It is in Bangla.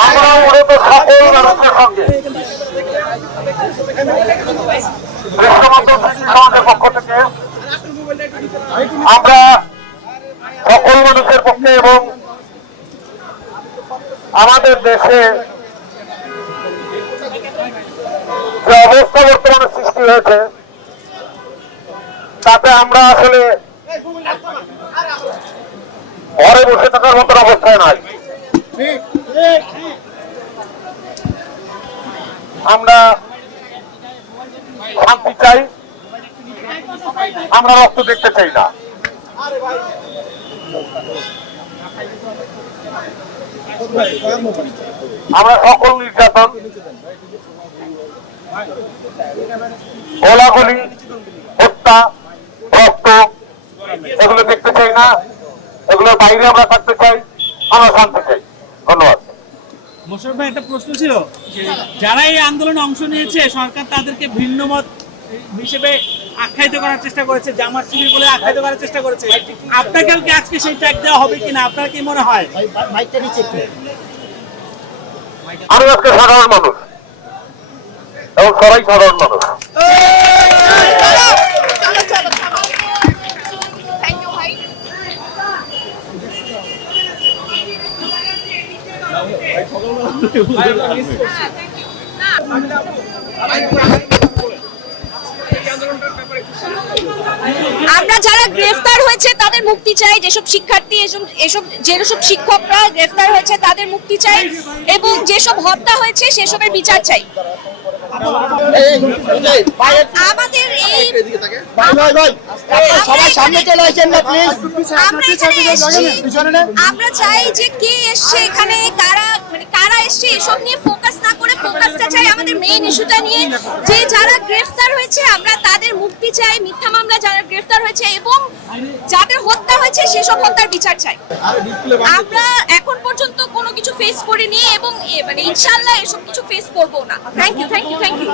আমরা মূলত সকল মানুষের সঙ্গে সমাজের পক্ষ থেকে আমরা সকল মানুষের পক্ষে এবং আমাদের দেশে যে অবস্থা বর্তমানে সৃষ্টি হয়েছে, তাতে আমরা আসলে ঘরে বসে থাকার মতন অবস্থায় নাই। আমরা শান্তি চাই, আমরা রক্ত দেখতে চাই না। আমরা সকল নির্যাতন, গোলাগুলি, হত্যা এগুলো দেখতে চাই না এগুলোর বাইরে আমরা থাকতে চাই আমরা শান্তি চাই। ধন্যবাদ। মোশারফ ভাই একটা প্রশ্ন ছিল যারা এই আন্দোলনে অংশ নিয়েছে সরকার তাদেরকে ভিন্ন মত হিসেবে আখ্যায়িত করার চেষ্টা করেছে জামাত শিবির বলে আখ্যায়িত করার চেষ্টা করেছে। আপনাকেও কি আজকে সেই ট্যাগ দেওয়া হবে কিনা? আপনার কি মনে হয়? আমি আজকে সাধারণ মানুষ এবং সবাই সাধারণ মানুষ থ্যাংক ইউ ভাই আমরা যারা গ্রেফতার হয়েছে, তাদের মুক্তি চাই। যেসব শিক্ষার্থী, এসব এসব যেসব শিক্ষকরা গ্রেফতার হয়েছে, তাদের মুক্তি চাই। এবং যেসব হত্যা হয়েছে, সেসবের বিচার চাই। আমাদের এই সবাই সামনে চলে আসেন না প্লিজ আমরা আমরা চাই যে কে এসছে এখানে কারা মানে কারা এসছে এসব নিয়ে ফোকাস না করে ফোকাসটা চাই আমাদের মেইন ইস্যুটা নিয়ে। যে যারা গ্রেফতার হয়েছে আমরা তাদের মুক্তি চাই মিথ্যা মামলা যারা গ্রেফতার হয়েছে এবং যাদের হত্যা হয়েছে সেসব হত্যার বিচার চাই। আমরা এখন পর্যন্ত কোনো কিছু ফেস করিনি এবং মানে ইনশাল্লাহ এসব কিছু ফেস করব না। Thank you thank you thank you